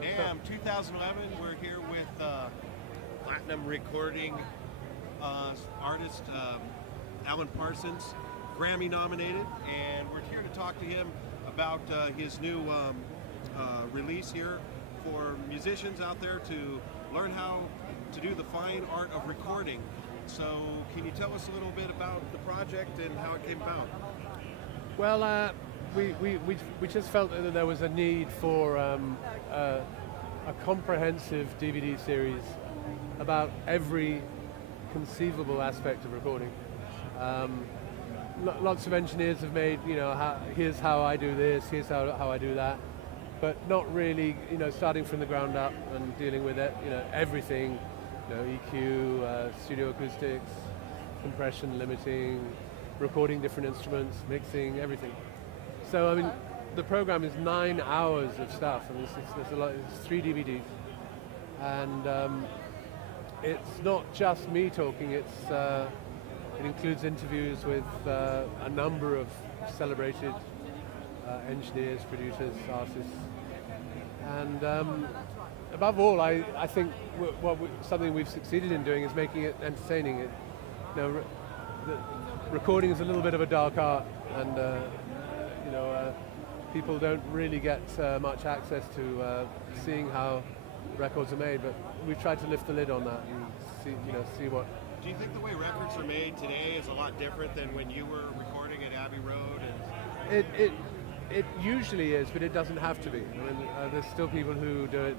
NAMM 2011. We're here with platinum recording artist Alan Parsons, Grammy nominated, and we're here to talk to him about his new release here for musicians out there to learn how to do the fine art of recording. So can you tell us a little bit about the project and how it came about? Well, we just felt that there was a need for a comprehensive DVD series about every conceivable aspect of recording. Lots of engineers have made, here's how I do this, here's how I do that, but not really, starting from the ground up and dealing with it, everything, EQ, studio acoustics, compression, limiting, recording different instruments, mixing, everything. So, I mean, the program is 9 hours of stuff. I mean, there's a lot. It's 3 DVDs, and it's not just me talking. It includes interviews with a number of celebrated engineers, producers, artists, and above all, I think something we've succeeded in doing is making it entertaining. Recording is a little bit of a dark art, and people don't really get much access to seeing how records are made. But we've tried to lift the lid on that and see what. Do you think the way records are made today is a lot different than when you were recording at Abbey Road? It usually is, but it doesn't have to be. I mean, there's still people who do it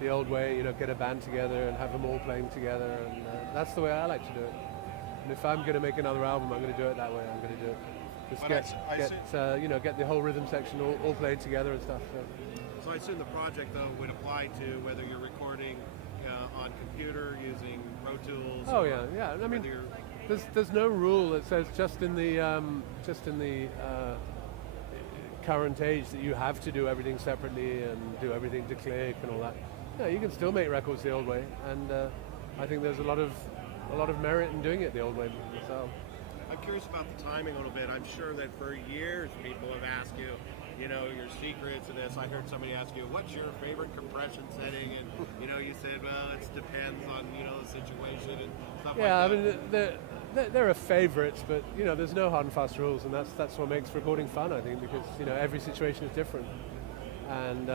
the old way, get a band together and have them all playing together, and that's the way I like to do it. And if I'm going to make another album, I'm going to do it that way. I'm going to do it. Just get the whole rhythm section all played together and stuff. So I assume the project though would apply to whether you're recording on computer using Pro Tools. Oh yeah. I mean, there's no rule that says just in the current age that you have to do everything separately and do everything to click and all that. Yeah, you can still make records the old way, and I think there's a lot of merit in doing it the old way. So. I'm curious about the timing a little bit. I'm sure that for years people have asked you, your secrets and this. I heard somebody ask you, what's your favorite compression setting? And, you said, well, it depends on, the situation and stuff like that. Yeah, I mean, there are favorites, but, there's no hard and fast rules, and that's what makes recording fun, I think, because, every situation is different. And,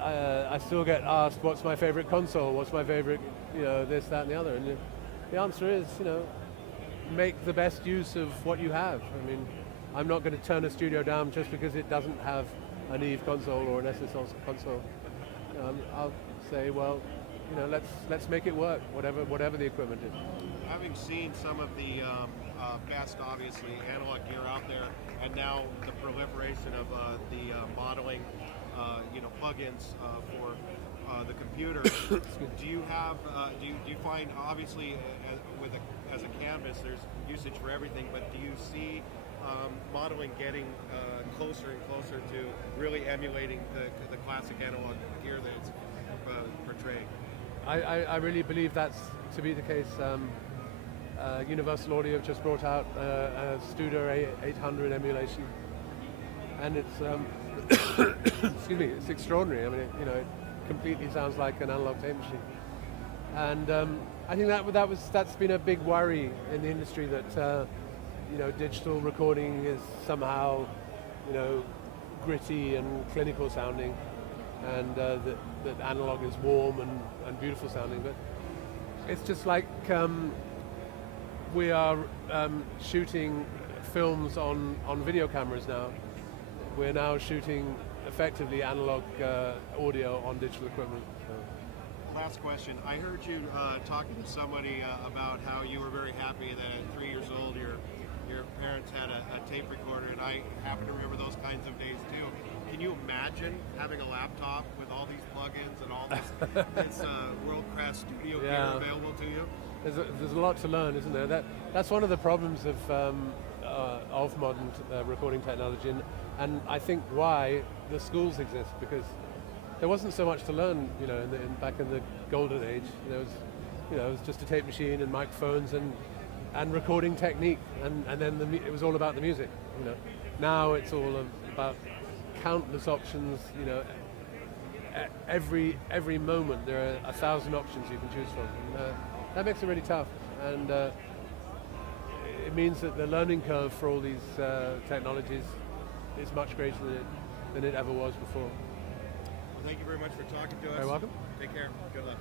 I still get asked, what's my favorite console? What's my favorite, this, that, and the other? And the answer is, make the best use of what you have. I mean, I'm not going to turn a studio down just because it doesn't have an Eve console or an SSL console. I'll say, well, let's make it work, whatever the equipment is. Having seen some of the best, obviously, analog gear out there, and now the proliferation of the modeling, plugins for the computer. Do you have? Do you find, obviously, as a canvas, there's usage for everything, but do you see modeling getting closer and closer to really emulating the classic analog gear that it's portraying? I really believe that's to be the case. Universal Audio just brought out a Studer 800 emulation, and it's excuse me, it's extraordinary. I mean, it completely sounds like an analog tape machine, and I think that's been a big worry in the industry, that digital recording is somehow gritty and clinical sounding, and that analog is warm and beautiful sounding. But it's just like we are shooting films on video cameras now. We're now shooting effectively analog audio on digital equipment. So. Last question. I heard you talking to somebody about how you were very happy that at 3 years old your parents had a tape recorder, and I happen to remember those kinds of days too. Can you imagine having a laptop with all these plugins and all this world-class studio gear available to you? There's a lot to learn, isn't there? That's one of the problems of modern recording technology, and I think why the schools exist, because there wasn't so much to learn, back in the golden age. It was just a tape machine and microphones and recording technique, and then it was all about the music. Now it's all about countless options, every moment there are 1,000 options you can choose from. And, that makes it really tough, and it means that the learning curve for all these technologies is much greater than it ever was before. Well, thank you very much for talking to us. Very welcome. Take care. Good luck.